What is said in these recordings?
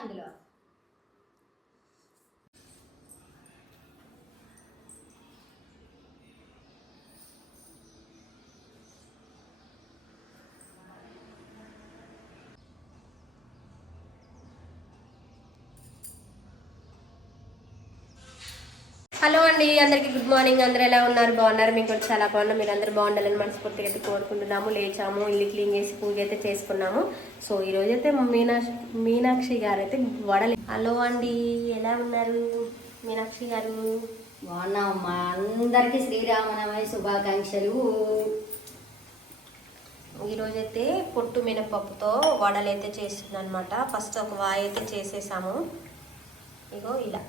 అందులో? హలో అండి అందరికి గుడ్ మార్నింగ్. అందరూ ఎలా ఉన్నారు? బాగున్నారు? మీకు కూడా చాలా బాగున్నారు మీరు అందరూ బాగుండాలని మనస్ఫూర్తిగా అయితే కోరుకుంటున్నాము. లేచాము ఇల్లు క్లీన్ చేసి పూజ అయితే చేసుకున్నాము. సో ఈ రోజు అయితే మీనాక్షి మీనాక్షి గారు అయితే వడలి. హలో అండి ఎలా ఉన్నారు? మీనాక్షి గారు? బాగున్నామమ్మా. అందరికీ శ్రీరామనవమి శుభాకాంక్షలు. ఈ రోజు అయితే పొట్టు మినపప్పుతో వడలు అయితే చేస్తుంది అనమాట ఫస్ట్ ఒక వాయి అయితే చేసేసాము. ఇగో ఇలా.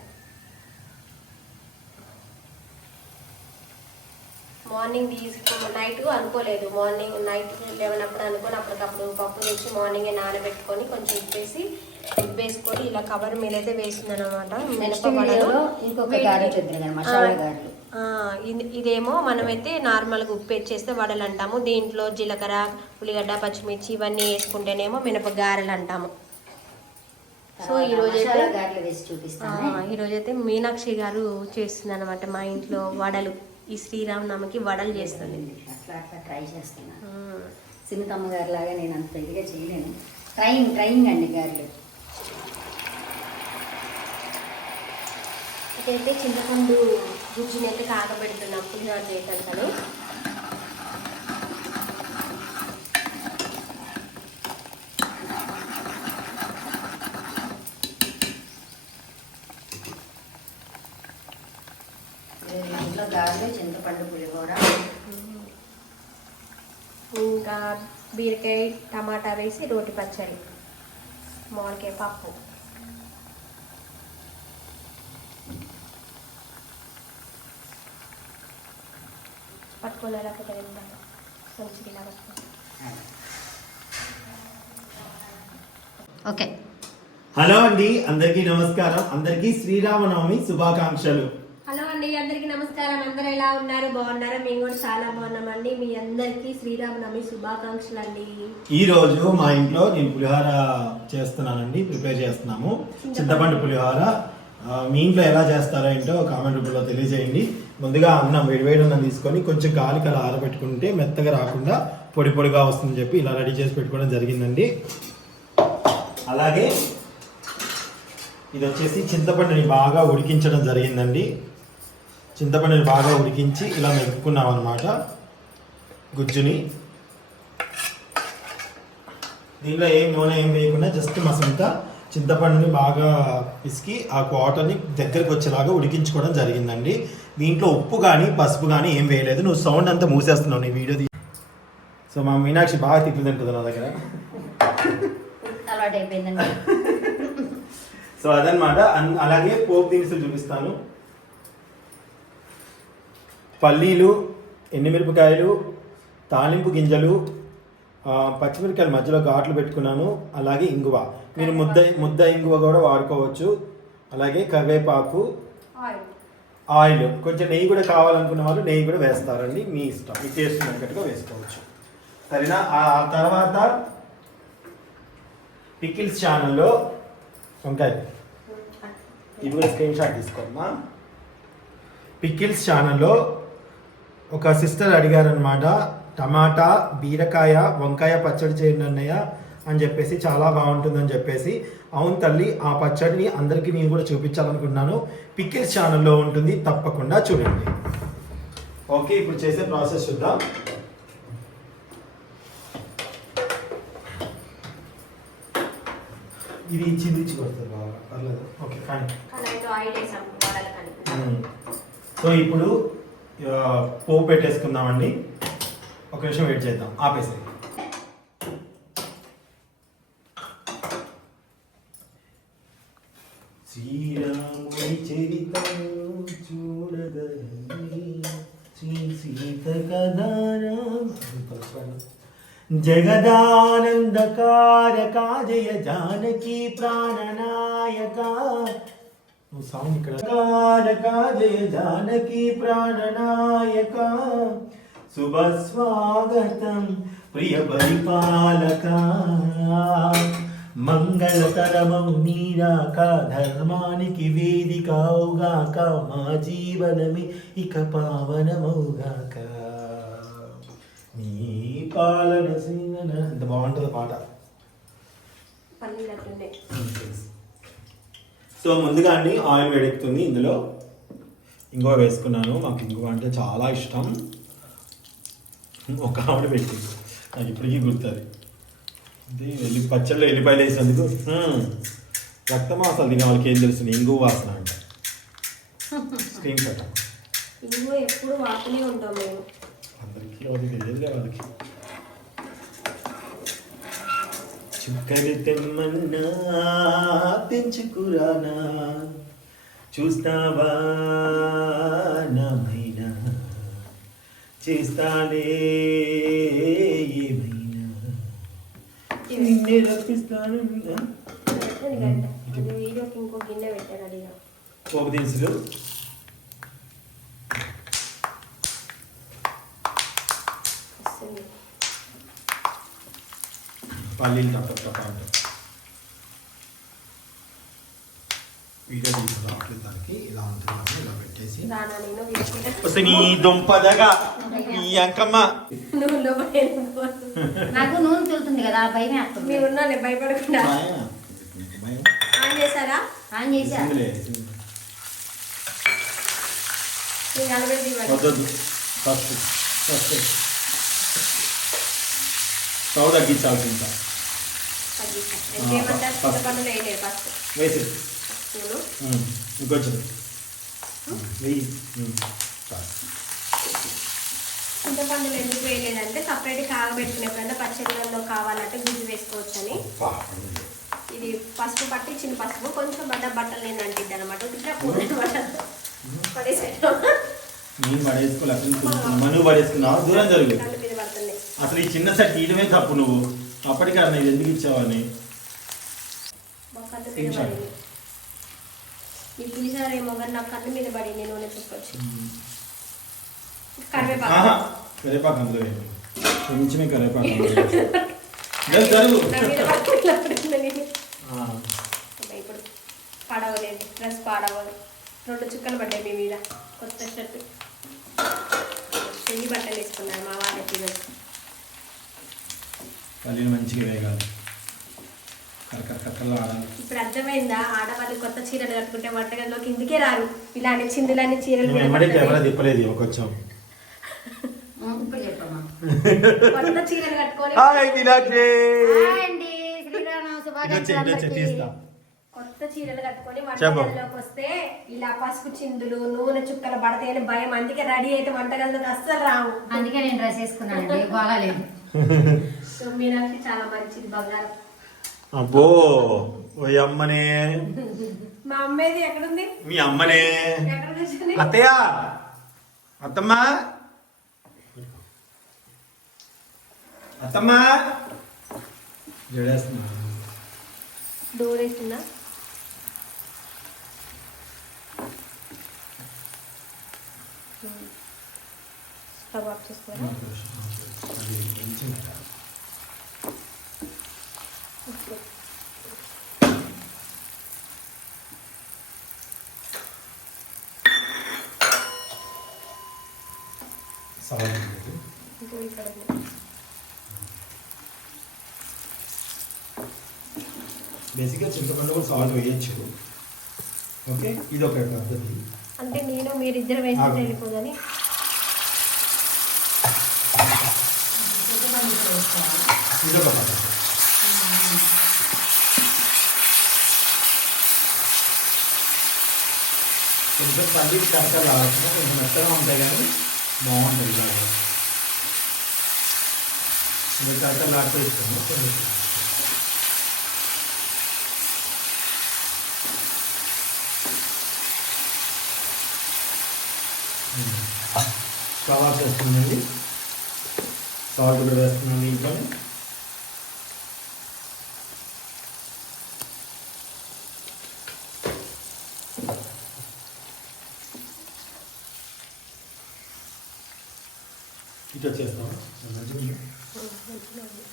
మార్నింగ్ తీసుకు నైట్ అనుకోలేదు. మార్నింగ్ నైట్ లేవనప్పుడు అనుకొని అప్పటికప్పుడు పప్పు తెచ్చి మార్నింగే నానబెట్టుకొని కొంచెం ఉప్పేసి ఉప్పేసుకొని ఇలా కవర్ మీద అయితే వేసింది అనమాట ఇదేమో మనమైతే నార్మల్గా ఉప్పు వేసేస్తే వడలు అంటాము. దీంట్లో జీలకర్ర ఉల్లిగడ్డ పచ్చిమిర్చి ఇవన్నీ వేసుకుంటేనేమో మినప గారెలు అంటాము. సో ఈ రోజు అయితే మసాలా గారెలు వేసి చూపిస్తాను. ఈ రోజు అయితే మీనాక్షి గారు చేస్తుంది అనమాట మా ఇంట్లో వడలు. ఈ శ్రీరామనవమికి వడలు చేస్తుంది. అట్లా అట్లా ట్రై చేస్తున్నాను ఉమ్. సిమితమ్మ గారి లాగా నేను అంత ఇదిగా చేయలేను. ట్రైంగ్ ట్రైంగ్ అండి గారెలు. ఇదైతే చింతపండు గుజ్జుని అయితే కాగబెడుతున్నాం పులిహోర చేయటానికని ఇంట్లో గారెలు చింతపండు పులిహోర ఇంకా బీరకాయ టమాటా వేసి రోటి పచ్చడి. మామిడికాయ పప్పు. పెట్టాలి పట్టుకొని ఓకే. హలో అండి అందరికీ నమస్కారం. అందరికీ శ్రీరామనవమి శుభాకాంక్షలు. నమస్కారం. అందరూ ఎలా ఉన్నారు? బాగున్నారా? మేము కూడా చాలా బాగున్నామండి. మీ అందరికీ శ్రీరామనవమి శుభాకాంక్షలు అండి ఈ రోజు మా ఇంట్లో నేను పులిహోర చేస్తున్నానండి ప్రిపేర్ చేస్తున్నాము. చింతపండు. పులిహోర. మీ ఇంట్లో ఎలా చేస్తారో ఏంటో కామెంట్ రూపంలో తెలియజేయండి. ముందుగా అన్నం వేడివేడి అన్నం తీసుకొని కొంచెం గాలికి అలా ఆరబెట్టుకుంటే మెత్తగా రాకుండా పొడి పొడిగా వస్తుందని చెప్పి ఇలా రెడీ చేసి పెట్టుకోవడం జరిగిందండి. అలాగే ఇది వచ్చేసి చింతపండుని బాగా ఉడికించడం జరిగిందండి. చింతపండుని బాగా ఉడికించి ఇలా మెదుపుకున్నాం అనమాట గుజ్జుని. దీనిలో ఏం నూనె ఏం వేయకుండా జస్ట్ మసంతా చింతపండుని బాగా పిసికి ఆ వాటర్ని దగ్గరికి వచ్చేలాగా ఉడికించుకోవడం జరిగిందండి. దీంట్లో ఉప్పు కానీ పసుపు కానీ ఏం వేయలేదు. నువ్వు సౌండ్ అంతా మూసేస్తున్నావు నీ వీడియో సో మా మీనాక్షి బాగా తిట్లు తింటుంది నా దగ్గర. సో అదనమాట అలాగే పోపు దినుసులు చూపిస్తాను. పల్లీలు ఎండుమిరపకాయలు తాలింపు గింజలు పచ్చిమిరపకాయలు మధ్యలో ఘాట్లు పెట్టుకున్నాను. అలాగే ఇంగువ. మీరు ముద్ద ముద్ద ఇంగువ కూడా వాడుకోవచ్చు. అలాగే కరివేపాకు. ఆయిల్. కొంచెం నెయ్యి కూడా కావాలనుకున్న వాళ్ళు నెయ్యి కూడా వేస్తారండి. మీ ఇష్టం. మీ టేస్ట్ తగ్గట్టుగా వేసుకోవచ్చు. సరేనా? ఆ తర్వాత పికిల్స్ ఛానల్లో వంకాయ. ఇది కూడా స్క్రీన్ షాట్ తీసుకోమ్మా. పికిల్స్ ఛానల్లో ఒక సిస్టర్ అడిగారనమాట టమాటా బీరకాయ వంకాయ పచ్చడి చేయండి అన్నయ్య అని చెప్పేసి చాలా బాగుంటుందని చెప్పేసి అవును తల్లి ఆ పచ్చడిని అందరికీ నేను కూడా చూపించాలనుకున్నాను. పికిల్స్ ఛానల్లో ఉంటుంది తప్పకుండా చూడండి. ఓకే ఇప్పుడు చేసే ప్రాసెస్ చూద్దాం. ఇది చిందించి కొడుతుంది బాగా పర్లేదు. ఓకే వడలకని సో ఇప్పుడు పోపు పెట్టేసుకుందామండి. ఒక నిమిషం వెయిట్ చేద్దాం. ఆపేసి శ్రీరాముని చరిత చూడగలని శ్రీ సీత కథారామ జగదానందకారకా జయ జానకీ ప్రాణనాయక సౌండ్ ఇక్కడ కారకా జయ జానకి ప్రాణనాయక. శుభ స్వాగతం ప్రియ పరిపాలక. మంగళకరమం నీరాక ధర్మానికి వేదికవుగాక మా జీవనమి ఇక పావనమవుగాక. నీ పాలన సింగన ఎంత బాగుంటుంది పాట. పల్లీలు సో ముందుగా అండి ఆయిల్ వేడెక్కుతుంది ఇందులో. ఇంగువ వేసుకున్నాను మాకు ఇంగువ అంటే చాలా ఇష్టం. ఒక ఆవిడ పెట్టింది నాకు ఇప్పటికీ గుర్తుంది. ఇది వెళ్ళి పచ్చళ్ళు ఎల్లిపాయలు వేసినందుకు మ్మ్. రక్తమాసాలు తినే వాళ్ళకి ఏం తెలుస్తుంది ఇంగువ వాసన అంట. Screenshot. ఇంకో ఎప్పుడు వాడుతూనే ఉంటాం మేము. అందరికీ అది తెలియదులే వాళ్ళకి. చుక్కలు తెమ్మన్నా తెంచుకురానా చూస్తావా నామైనా? చేస్తానే ఏమైనా? నిన్నే రప్పిస్తాను పెట్టండి గంట అది వీడియోకి ఇంకో గిన్నె పెట్టారు అడిగా పోపు దినుసులు వస్తుంది పల్లీలు తప్ప తప్ప అంటే వీడియో తీసి రావట్లేదు దానికి ఇలా ఉంటుంది ఇలా పెట్టేసి. వస్తే నీ దుంపదగా నీ అంకమ్మ. నాకు నూనె తెలుతుంది కదా భయమే వస్తుంది మీ ఉన్నాను భయపడకుండా. ఆన్ చేశారా? ఆన్ వద్దొద్దు. First first. స్టవ్ తగ్గించాల్సి ఇంకా ఇంకేమంటారు చింతపండు వేయలేదు ఫస్ట్ వేసి స్పూను ఇంకొంచెం. వెయ్యి. చింతపండులు ఎందుకు వేయలేదంటే సపరేట్ కాగబెట్టుకునేప్పుడన్నా పచ్చళ్ళలో కావాలంటే గుజ్జు వేసుకోవచ్చు అని. ఇది పసుపు పట్టి చిన్న పసుపు. కొంచెం బట్ట బట్టలు నేను అంటిద్ది అనమాట పడేసుకున్నావు? దూరం జరుగు. అసలు ఈ చిన్న సెట్ తీయడమే తప్పు నువ్వు. అప్పటికన్నా ఇది ఎందుకు ఇచ్చావని? కానీ నా కళ్ళు మీద నూనె చుక్కొచ్చి కరివేపాకు. కరివేపాకు అందులో వేయండి కొంచెమే కరివేపాకు ఇప్పుడు పాడవలేదు డ్రెస్ రెండు చుక్కలు పడ్డాయి మీ మీద కొత్త షర్ట్. చెయ్యి బట్టలు వేసుకున్నారు మా వాళ్ళకి. పల్లీలు మంచిగా వేగాలి కరకర కరకరలు ఆడాలి. ఇప్పుడు అర్థమైందా? ఆడవాళ్ళు కొత్త చీరలు కట్టుకుంటే వంటగదిలోకి ఇందుకే రారు? ఇలాంటి చిందులాంటి చీరలు. కెమెరా తిప్పలేదు కొత్త చీరలు కట్టుకొని కొత్త చీరలు కట్టుకొని. వంటగదిలోకి వస్తే ఇలా పసుపు చిందులు నూనె చుక్కలు పడతాయి అని భయం. అందుకే రెడీ అయితే వంటగదిలోకి అస్సలు రావు. అందుకే నేను డ్రెస్ వేసుకున్నానండి. బాగాలేదు. సో మీనాక్షి చాలా మంచిది బంగారం అబ్బో ఓ అమ్మనే మా అమ్మేది ఎక్కడుంది? మీ అమ్మనే. ఎక్కడ కూర్చుంది అత్తయ్య అత్తమ్మ. అత్తమ్మ. జడేస్తున్నా. డోర్ వేసిందా స్టవ్ ఆఫ్ చేసుకోరా? బేసిక్గా చింతపండు కూడా సాల్ట్ వేయచ్చు. ఓకే ఇది ఒక పద్ధతి. అంటే నేను మీరు ఇద్దరు వేస్తే ఆగు. వెళ్ళిపోదని ఇది ఒక పద్ధతి కొంచెం పల్లి కరెక్ట్గా రావచ్చు కొంచెం మెత్తగా ఉంటాయి కానీ బాగుంటుంది ఇలాగ కొంచెం కరెక్ట్గా లాట్ వేసుకోండి కొంచెం స్టవ్ ఆఫ్ చేస్తుందండి సాల్ట్ కూడా వేస్తున్నాను ఇంట్లో ఇటు వచ్చేస్తాం మంచిగా ఉంది. జగదానందకారకాయడానికి ప్రియ పరిపాలక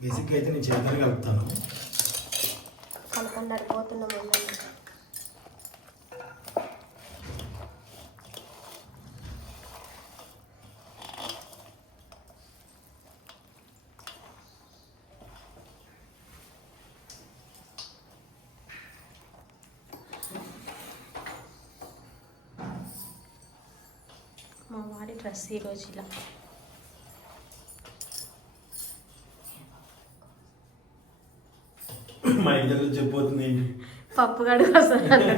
బేసిక్గా అయితే నేను చేతనే కలుపుతాను. కనుకొని పోతున్నాం వాడి డ్రెస్ ఈరోజు ఇలా. మా చెప్పబోతుంది పప్పు వస్తాను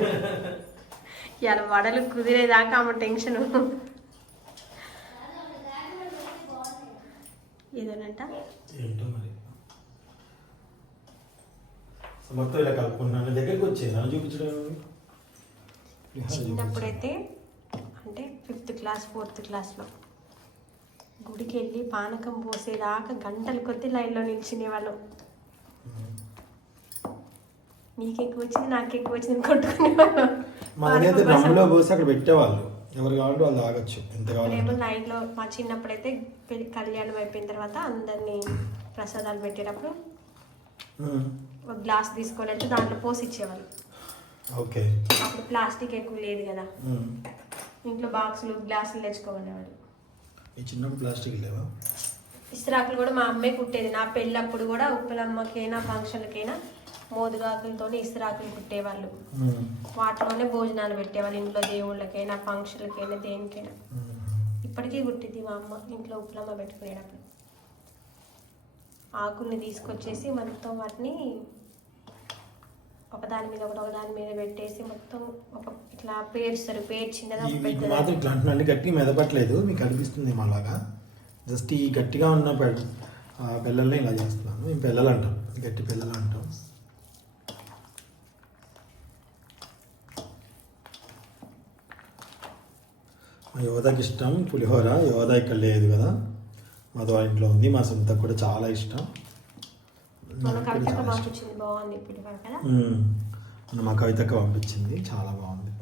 ఇలా వడలు కుదిరేదాకా ఆమె టెన్షన్. ఏదోనంట? ఏంటో మరి? సో మొత్తం ఇలా కలుపుకుంటున్నాను. దగ్గరికి వచ్చేది చూపించడం చిన్నప్పుడైతే అంటే ఫిఫ్త్ క్లాస్ ఫోర్త్ క్లాస్లో. గుడికి వెళ్ళి పానకం పోసేదాకా గంటల కొద్ది లైన్లో నిల్చునే వాళ్ళం. నీకు ఎక్కువ వచ్చింది నాకు ఎక్కువ వచ్చింది కొట్టుకునేవాళ్ళం డ్రమ్లో పోసి అక్కడ పెట్టేవాళ్ళు. ఎవరు కావాలంటే వాళ్ళు తాగొచ్చు. ఎంత లైన్లో మా చిన్నప్పుడైతే పెళ్ళి కళ్యాణం అయిపోయిన తర్వాత అందరినీ ప్రసాదాలు పెట్టేటప్పుడు ఒక గ్లాస్ తీసుకొని వెళ్తే దాంట్లో పోసి ఇచ్చేవాళ్ళు. ఓకే. అప్పుడు ప్లాస్టిక్ ఎక్కువ లేదు కదా. ఇంట్లో బాక్సులు గ్లాసులు తెచ్చుకోమనేవాడు. ఈ చిన్నప్పుడు ప్లాస్టిక్ లేవా? ఇస్త్రాకులు కూడా మా అమ్మే కుట్టేది. నా పెళ్ళప్పుడు కూడా ఉప్పులమ్మకైనా ఫంక్షన్లకైనా మోదుగాకులతో ఇస్త్రాకులు కుట్టేవాళ్ళు. వాటిలోనే భోజనాలు పెట్టేవాళ్ళు. ఇంట్లో దేవుళ్ళకైనా ఫంక్షన్లకైనా దేనికైనా. ఇప్పటికీ కుట్టింది మా అమ్మ ఇంట్లో ఉప్పులమ్మ పెట్టుకునేటప్పుడు. ఆకుల్ని తీసుకొచ్చేసి మొత్తం వాటిని ఒకదాని మీద ఒకటి ఒకదాని మీద పెట్టేసి మొత్తం ఒక ఇట్లా పేర్స్తారు వీటిని పెద్దది. మాత్రం ఇట్లా అంటున్నాను గట్టిగా మెదపట్లేదు మీకు అనిపిస్తుంది అలాగా జస్ట్ ఈ గట్టిగా ఉన్న పిల్లల్ని ఇలా చేస్తున్నాను. మేము పిల్లలు అంటాం. గట్టి పిల్లలు అంటాం. మా యువతకి ఇష్టం పులిహోర. యువత ఇక్కడ లేదు కదా. వాళ్ళ ఇంట్లో ఉంది. మా సొంతకు కూడా చాలా ఇష్టం. మా పంపించింది. చాలా బాగుంది.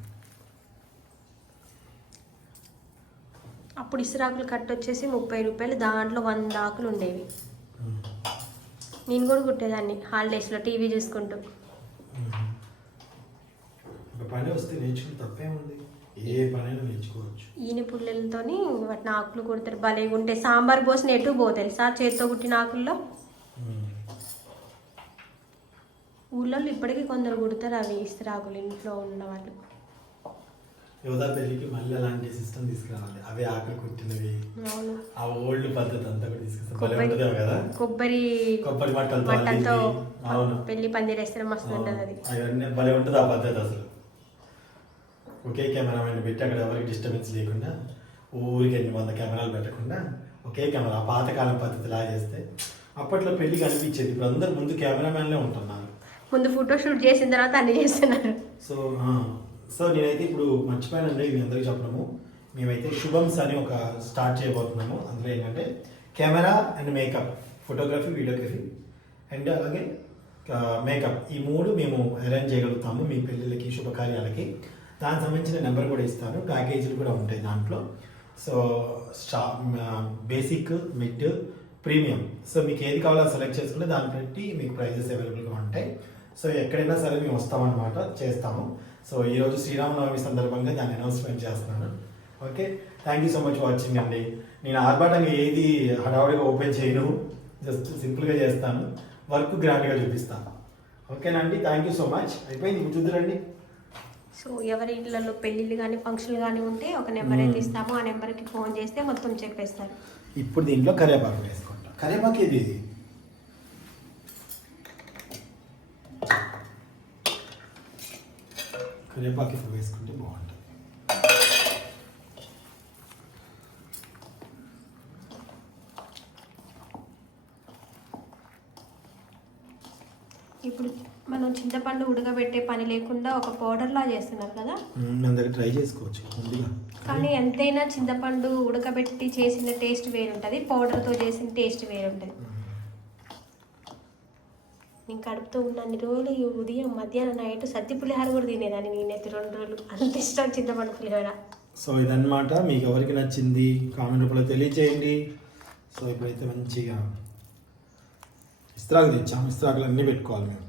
అప్పుడు ఇసురాకులు కట్ట వచ్చేసి ముప్పై రూపాయలు దాంట్లో వంద ఆకులు ఉండేవి. నేను కూడా కుట్టేదాన్ని హాలిడేస్లో టీవీ చూసుకుంటూ. పని వస్తే నేర్చుకుని తప్పేముంది? ఏ పనైనా నేర్చుకోవచ్చు. ఈయన పుల్లలతోని వాటిని ఆకులు కుడతారు. భలేగా ఉంటాయి సాంబార్ పోసిన ఎటు పో తెలుసా? చేత్తో కుట్టిన ఆకుల్లో మ్మ్. ఊళ్ళో ఇప్పటికీ కొందరు కుడతారు అవి ఇస్త్రాకులు ఇంట్లో ఉన్న వాళ్ళు యువత పెళ్ళికి మళ్ళీ అలాంటి సిస్టమ్ తీసుకురావాలి. అవే ఆకలి కుట్టినవి. ఆ ఓల్డ్ పద్ధతి అంతా కూడా తీసుకొస్తాం కదా? కొబ్బరి కొబ్బరి అల్లింది. అవును. పెళ్ళి పందిరేస్తే మస్తు ఉంటుంది అది. అవన్నీ భలే ఉంటుంది ఆ పద్ధతి అసలు. ఒకే కెమెరామెన్ పెట్టి అక్కడ ఎవరికి డిస్టర్బెన్స్ లేకుండా ఊరికి ఎన్ని వంద కెమెరాలు పెట్టకుండా ఒకే కెమెరా ఆ పాతకాలం పద్ధతి లా చేస్తే అప్పట్లో పెళ్ళి కనిపించేది. ఇప్పుడు అందరు ముందు కెమెరామెన్లే ఉంటున్నారు. ముందు ఫోటో షూట్ చేసిన తర్వాత అన్ని చేస్తున్నారు. సో సో నేనైతే ఇప్పుడు మర్చిపోయానండి ఇవి అందరికీ చెప్పడము. మేమైతే శుభమ్స్ అని ఒక స్టార్ట్ చేయబోతున్నాము. అందులో ఏంటంటే camera and makeup photography videography. And అలాగే మేకప్. ఈ మూడు మేము అరేంజ్ చేయగలుగుతాము మీ పెళ్ళిళ్ళకి శుభకార్యాలకి. దానికి సంబంధించిన నెంబర్ కూడా ఇస్తాను. ప్యాకేజీలు కూడా ఉంటాయి దాంట్లో. సో స్టా బేసిక్ మిడ్ ప్రీమియం. సో మీకు ఏది కావాలో సెలెక్ట్ చేసుకుంటే దాన్ని బట్టి మీకు ప్రైజెస్ అవైలబుల్గా ఉంటాయి. సో ఎక్కడైనా సరే మేము వస్తామన్నమాట చేస్తాము. సో ఈరోజు శ్రీరామనవమి సందర్భంగా దాన్ని అనౌన్స్మెంట్ చేస్తున్నాను. Okay? Thank you so much watching అండి. నేను ఆర్భాటంగా ఏది హడావుడిగా ఓపెన్ చేయను. జస్ట్ సింపుల్గా చేస్తాను. వర్క్ గ్రాండ్గా చూపిస్తాను. ఓకేనండి థ్యాంక్ యూ సో మచ్ అయిపోయింది ఇప్పుడు చూద్దురండి. సో ఎవరి ఇళ్ళలో పెళ్ళిళ్ళు కానీ ఫంక్షన్లు కానీ ఉంటే ఒక నెంబర్ అయితే. ఇస్తాము. ఆ నెంబర్కి ఫోన్ చేస్తే మొత్తం చెప్పేస్తారు. ఇప్పుడు దీంట్లో కరివేపాకు వేసుకుంటాం. కరివేపాకు ఇది కరివేపాకు ఇప్పుడు వేసుకుంటే బాగుంటుంది. ఇప్పుడు మన చింతపండు ఉడకబెట్టే పని లేకుండా ఒక పౌడర్లా చేస్తున్నారు కదా? దగ్గర ట్రై చేసుకోవచ్చు ముందుగా. కానీ ఎంతైనా చింతపండు ఉడకబెట్టి చేసిన టేస్ట్ వేరుంటుంది పౌడర్తో చేసిన టేస్ట్ వేరుంటుంది. నేను కడుపుతో ఉన్న అన్ని రోజులు ఈ ఉదయం మధ్యాహ్నం నైట్ సద్ది పులిహోర కూడా తినేదాన్ని నేనైతే రెండు రోజులు. అంత ఇష్టం చింతపండు పులిహోర. సో ఇదన్నమాట. మీకు ఎవరికి నచ్చింది కామెంట్ రూపంలో తెలియజేయండి సో ఇప్పుడైతే మంచిగా ఇస్త్రాకు తెచ్చాము. ఇస్త్రాకులు అన్నీ పెట్టుకోవాలి మేము.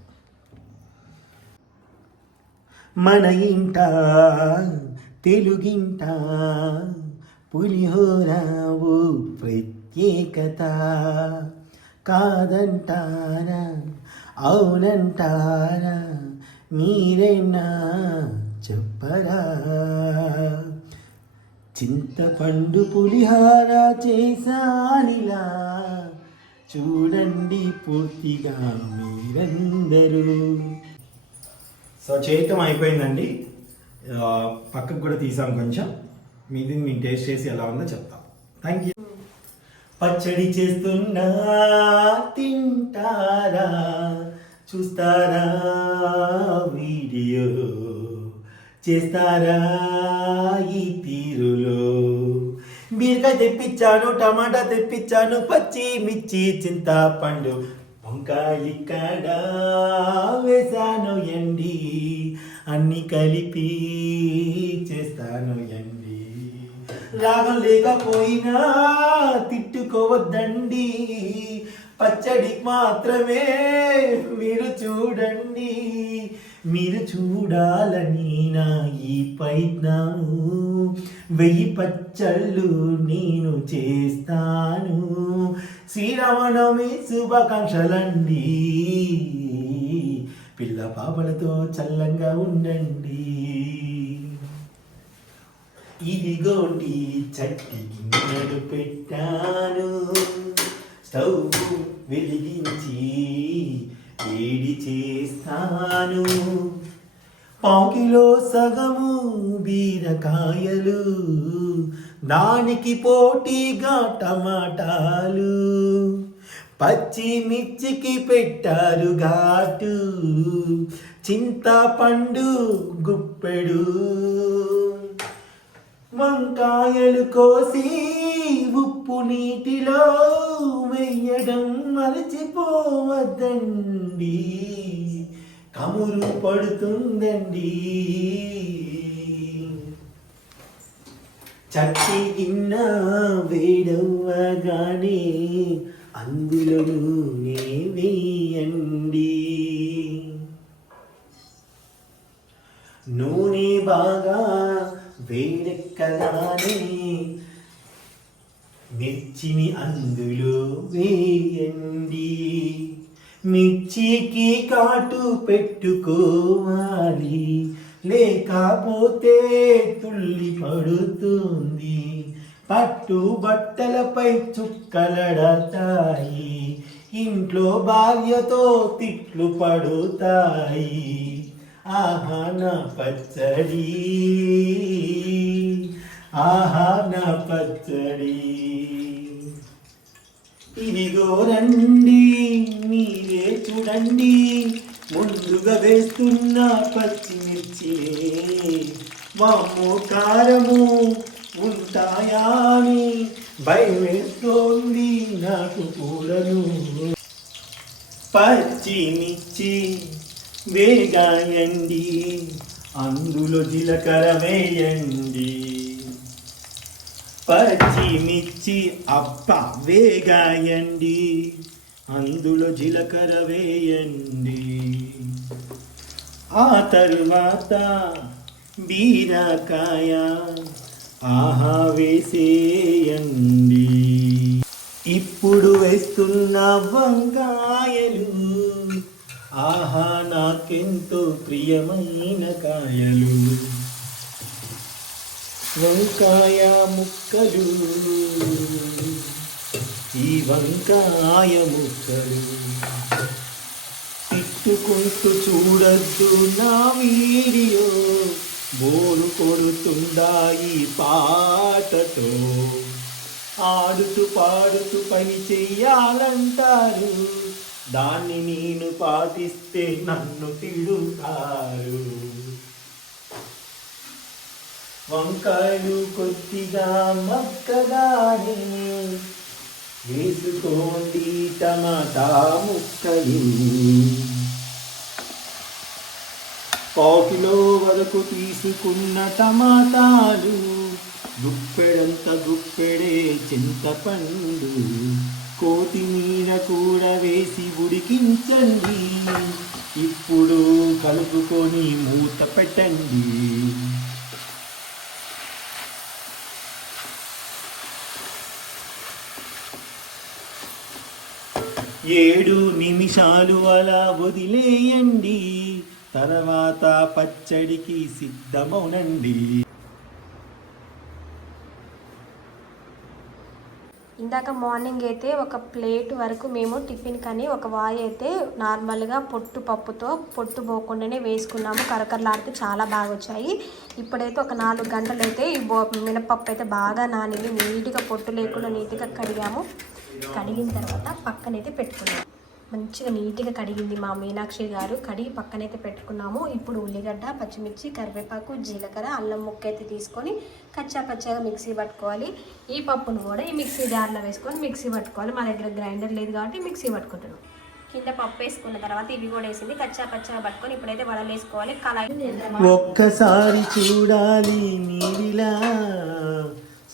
మన ఇంట తెలుగింట పులిహోరావు ప్రత్యేకత కాదంటారా? అవునంటారా? మీరేనా చెప్పరా? చింతపండు పులిహార చేశానిలా? చూడండి పూర్తిగా మీరందరూ. సో చేయటం అయిపోయిందండి. పక్కకు కూడా తీసాం కొంచెం. మీది మీ టేస్ట్ చేసి ఎలా ఉందో చెప్తాం. థ్యాంక్ యూ పచ్చడి చేస్తున్నా తింటారా చూస్తారా వీడియో? చేస్తారా ఈ తీరులో? బీరకాయ తెప్పించాను టమాటా తెప్పించాను పచ్చి మిర్చి చింతపండు వంకాయ ఇక్కడ వేసాను ఎండి అన్ని కలిపి చేస్తాను ఎండి. రాగం లేకపోయినా తిట్టుకోవద్దండి. పచ్చడి మాత్రమే మీరు చూడండి. మీరు చూడాలని నా ఈ ప్రయత్నము. వెయ్యి పచ్చళ్ళు నేను చేస్తాను. శ్రీరామనవమి శుభాకాంక్షలండి. పిల్ల పాపలతో చల్లంగా ఉండండి. ఇదిగోటి చట్టి గిన్నెలు పెట్టాను. స్టవ్ వెలిగించి వేడి చేస్తాను. పావుకిలో సగము బీరకాయలు దానికి పోటీగా టమాటాలు పచ్చిమిర్చికి పెట్టారు ఘాటు చింతపండు గుప్పెడు. కాయలు కోసి ఉప్పు నీటిలో వెయ్యడం మరచిపోవద్దండి. కమురు పడుతుందండి. చట్టి గిన్న వేడవ్వగానే అందులో నూనె వేయండి. నూనె బాగా కలానే మిర్చిని అందులో వేయండి. మిర్చికి కాటు పెట్టుకోవాలి. లేకపోతే తుల్లి పడుతుంది. పట్టు బట్టలపై చుక్కలడతాయి. ఇంట్లో భార్యతో తిట్లు పడుతాయి. ఆహా నా పచ్చడి. ఆహా నా పచ్చడి ఇదిగో రండి మీరే చూడండి ముందుగా వేస్తున్న పచ్చిమిర్చి వాము కారము ఉంటాయా అని భయం వేస్తోంది నాకు కూడను పచ్చిమిర్చి వేగాయండి అందులో జీలకర్ర వేయండి. పచ్చిమిర్చి అప్ప వేగాయండి అందులో జీలకర్ర వేయండి. ఆ తరువాత బీరకాయ ఆహా వేసేయండి. ఇప్పుడు వేస్తున్న వంకాయలు ఆహా నాకెంతో ప్రియమైన కాయలు. వంకాయ ముక్కలు ఈ వంకాయ ముక్కలు తిట్టుకుంటూ చూడద్దు నా వీడియో. బోరు కొడుతుండాయి పాటతో? ఆడుతూ పాడుతూ పని చెయ్యాలంటారు. దాన్ని నేను పాటిస్తే నన్ను తిడుతారు. వంకాయలు కొద్దిగా మక్కగానే వేసుకోండి టమాటా ముక్కలు. పావుకిలో వరకు తీసుకున్న టమాటాలు గుప్పెడంత గుప్పెడే చింతపండు కోతిమీర కూడా వేసి ఉడికించండి. ఇప్పుడు కలుపుకొని మూత పెట్టండి. ఏడు నిమిషాలు అలా వదిలేయండి. తర్వాత పచ్చడికి సిద్ధమవునండి ఇందాక మార్నింగ్ అయితే ఒక ప్లేట్ వరకు మేము టిఫిన్ కానీ ఒక వాయి అయితే నార్మల్గా పొట్టు పప్పుతో పొట్టు పోకుండానే వేసుకున్నాము. కరకరలాడితే చాలా బాగా వచ్చాయి ఇప్పుడైతే ఒక నాలుగు గంటలు అయితే ఈ బో మినపప్పు అయితే బాగా నానింది. నీట్గా పొట్టు లేకుండా నీట్గా కడిగాము. కడిగిన తర్వాత పక్కనైతే పెట్టుకున్నాం. మంచిగా నీట్గా కడిగింది మా మీనాక్షి గారు. కడిగి పక్కనైతే పెట్టుకున్నాము. ఇప్పుడు ఉల్లిగడ్డ పచ్చిమిర్చి కరివేపాకు జీలకర్ర అల్లం ముక్క అయితే తీసుకొని కచ్చా పచ్చగా మిక్సీ పట్టుకోవాలి. ఈ పప్పును కూడా ఈ మిక్సీ జార్లో వేసుకొని మిక్సీ పట్టుకోవాలి. మా దగ్గర గ్రైండర్ లేదు కాబట్టి మిక్సీ పట్టుకుంటున్నాం. కింద పప్పు వేసుకున్న తర్వాత ఇవి కూడా వేసింది. కచ్చా పచ్చగా పట్టుకొని ఇప్పుడైతే వడలు వేసుకోవాలి. కళాయి ఒక్కసారి చూడాలి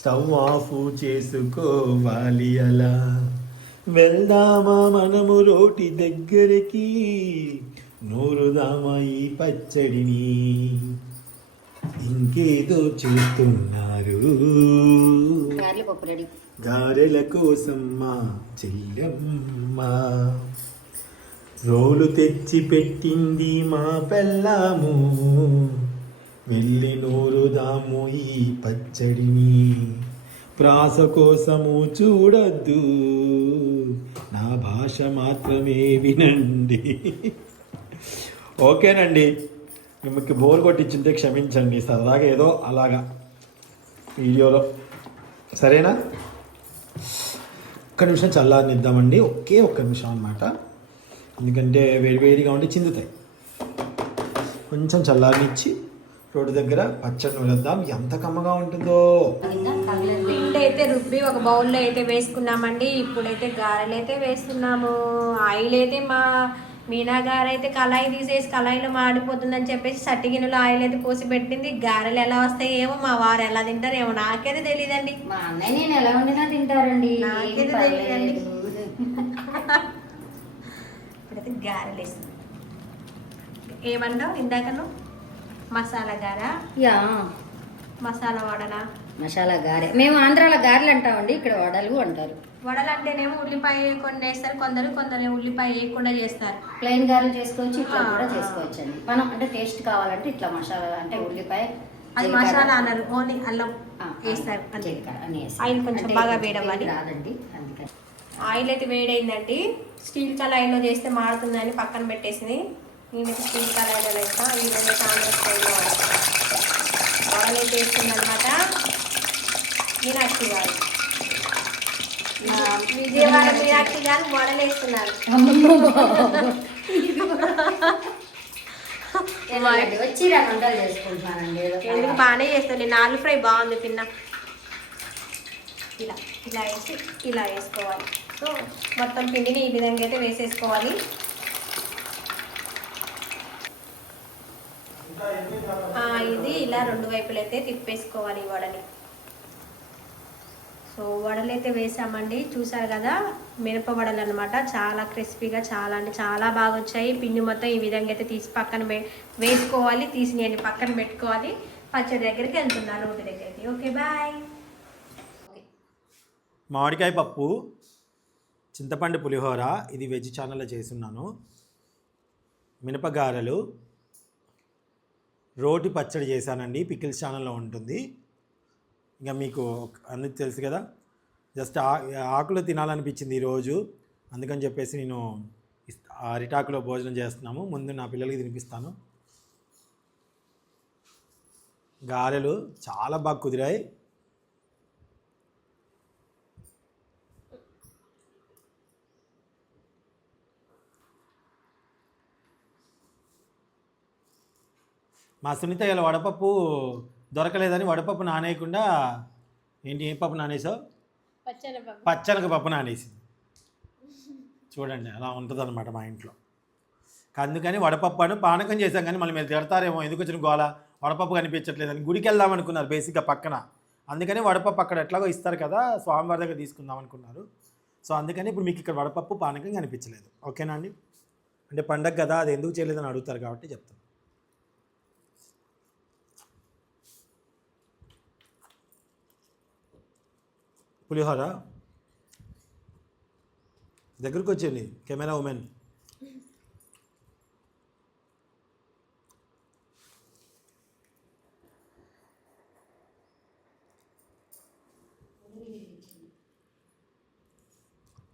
ఆఫ్ చేసుకోవాలి అలా. వెళ్దామా మనము రోటి దగ్గరికి? నూరుదామా ఈ పచ్చడిని. ఇంకేదో చూస్తున్నారు. గారెల కోసం మా చెల్లెమ్మ. రోలు తెచ్చి పెట్టింది మా పెళ్ళాము. వెళ్ళి నూరుదాము ఈ పచ్చడిని. ప్రాస కోసము చూడద్దు. నా భాష మాత్రమే వినండి. ఓకేనండి. మీకు బోర్ కొట్టించుంటే క్షమించండి. సరదాగా ఏదో అలాగా వీడియోలో. సరేనా? ఒక్క నిమిషం చల్లారనిద్దామండి. ఒకే ఒక్క నిమిషం అనమాట ఎందుకంటే వేడివేడిగా ఉండి చిందుతాయి. కొంచెం చల్లారనిచ్చి రోడ్డు దగ్గర పచ్చడి నూరేద్దాం ఎంత కమ్మగా ఉంటుందో. పిండి అయితే రుబ్బి ఒక బౌల్లో అయితే వేసుకున్నామండి. ఇప్పుడైతే గారెలు అయితే వేస్తున్నాము. ఆయిల్ అయితే మా మీనా గారు అయితే కళాయి తీసేసి కళాయిలో మాడిపోతుందని చెప్పేసి సట్టిగిన్నెలో ఆయిల్ అయితే పోసి పెట్టింది. గారెలు ఎలా వస్తాయి ఏమో మా వారు ఎలా తింటారు ఏమో నాకైతే తెలియదండి మా అన్నయ్య నేను ఎలా వండినా తింటారండి. పర్లేదు. తెలియదండి. ఇప్పుడైతే గారెలు వేస్తున్నాం. ఏమంటావు ఇందాకను మసాలా గారా? యా. మసాలా వడలా? మసాలా గారె. మేము ఆంధ్రాలో గారెలు అంటామండి ఇక్కడ వడలు అంటారు. వడలు అంటేనేమో ఉల్లిపాయ కొన్ని వేస్తారు కొందరు కొందరు ఉల్లిపాయ వేయకుండా చేస్తారు. ప్లెయిన్ గారెలు చేసుకోవచ్చు ఇట్లా కూడా. చేసుకోవచ్చు అండి మనం అంటే టేస్ట్ కావాలంటే ఇట్లా మసాలా అంటే ఉల్లిపాయ అది మసాలా అన్నారు ఓన్లీ అల్లం వేస్తారు. ఆయిల్ కొంచెం బాగా వేడవ్వాలి. రాదండి అందుకని. ఆయిల్ అయితే వేడైందండి. స్టీల్ కళాయిలో చేస్తే మాడుతుందని పక్కన పెట్టేసింది. నేనైతే స్టీల్ కళాయిలో వేస్తా. ఈ రెండు ఆంధ్ర స్టైల్లో అయితే వేస్తుందన్నమాట. మీనాక్షి గారు. విజయవాడ మీనాక్షి గారు. వడలు వేస్తున్నారు. వచ్చి వంటలు చేసుకుంటున్నానండి ఎందుకు బాగానే చేస్తాను నేను ఆలు ఫ్రై బాగుంది పిన్న ఇలా ఇలా వేసి ఇలా వేసుకోవాలి. సో మొత్తం పిండిని ఈ విధంగా అయితే వేసేసుకోవాలి. ఇది ఇలా రెండు వైపులు అయితే తిప్పేసుకోవాలి ఈ వడని. సో వడలు అయితే వేసామండి. చూసారు కదా మిరప వడలు అనమాట చాలా క్రిస్పీగా చాలా అంటే చాలా బాగా వచ్చాయి పిండి మొత్తం ఈ విధంగా అయితే తీసి పక్కన వేసుకోవాలి. తీసి నేను పక్కన పెట్టుకోవాలి. పచ్చడి దగ్గరికి వెళ్తున్నాను రోడ్డు దగ్గరికి. Okay bye. మామిడికాయ పప్పు చింతపండు పులిహోర ఇది వెజ్ ఛానల్లో చేస్తున్నాను. మినపగారెలు రోటి పచ్చడి చేశానండి పికిల్స్ ఛానల్లో ఉంటుంది. ఇంకా మీకు అన్నీ తెలుసు కదా. జస్ట్ ఆ- ఆకులు తినాలనిపించింది ఈరోజు. అందుకని చెప్పేసి నేను అరిటాకులో భోజనం చేస్తున్నాము. ముందు నా పిల్లలకి తినిపిస్తాను. గారెలు చాలా బాగా కుదిరాయి. మా సునీత ఇలా వడపప్పు దొరకలేదని వడపప్పు నానేయకుండా ఏంటి ఏం పప్పు నానేసావు? పచ్చనగ పప్పు నానేసింది. చూడండి అలా ఉంటుంది మా ఇంట్లో. అందుకని వడపప్పు అని పానకం చేశాం కానీ మళ్ళీ మీరు తిడతారేమో ఎందుకు వచ్చిన గోల? వడపప్పు కనిపించట్లేదని గుడికి వెళ్దాం అనుకున్నారు బేసిక్గా పక్కన. అందుకని వడపప్పు అక్కడ ఎట్లాగో ఇస్తారు కదా స్వామివారి దగ్గర తీసుకుందాం అనుకున్నారు. సో అందుకని ఇప్పుడు మీకు ఇక్కడ వడపప్పు పానకం కనిపించలేదు. ఓకేనా అండి? అంటే పండగ కదా అది ఎందుకు చేయలేదని అడుగుతారు కాబట్టి చెప్తాను పులిహోర. దగ్గరకు వచ్చేయండి కెమెరా ఉమెన్.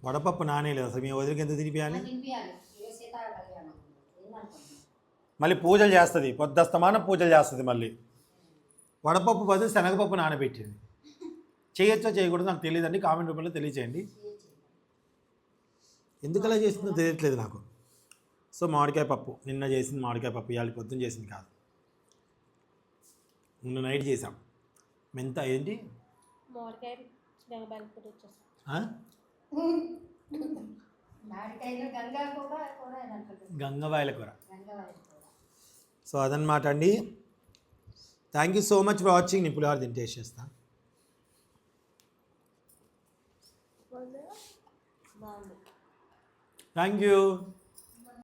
వడపప్పు నానేలేదు అసలు మీ వదిలికి ఎంత తినిపించాలి మళ్ళీ పూజలు చేస్తుంది. పొద్దస్తమానం పూజలు చేస్తుంది మళ్ళీ. వడపప్పు బదులు శనగపప్పు నానబెట్టింది. చేయొచ్చో చేయకూడదు నాకు తెలియదండి. కామెంట్ రూపంలో తెలియచేయండి. ఎందుకు అలా చేసిందో తెలియట్లేదు నాకు. సో మామిడికాయ పప్పు నిన్న చేసింది మామిడికాయ పప్పు ఇవాళ పొద్దున్న చేసింది కాదు. నిన్న నైట్ చేసాం. మెంత ఏంటి? గంగవాయల కూర. సో అదనమాట అండి. Thank you so much for watching నేను పులిహోర తిని టేస్ట్ చేస్తా బాగుంది థ్యాంక్ యూ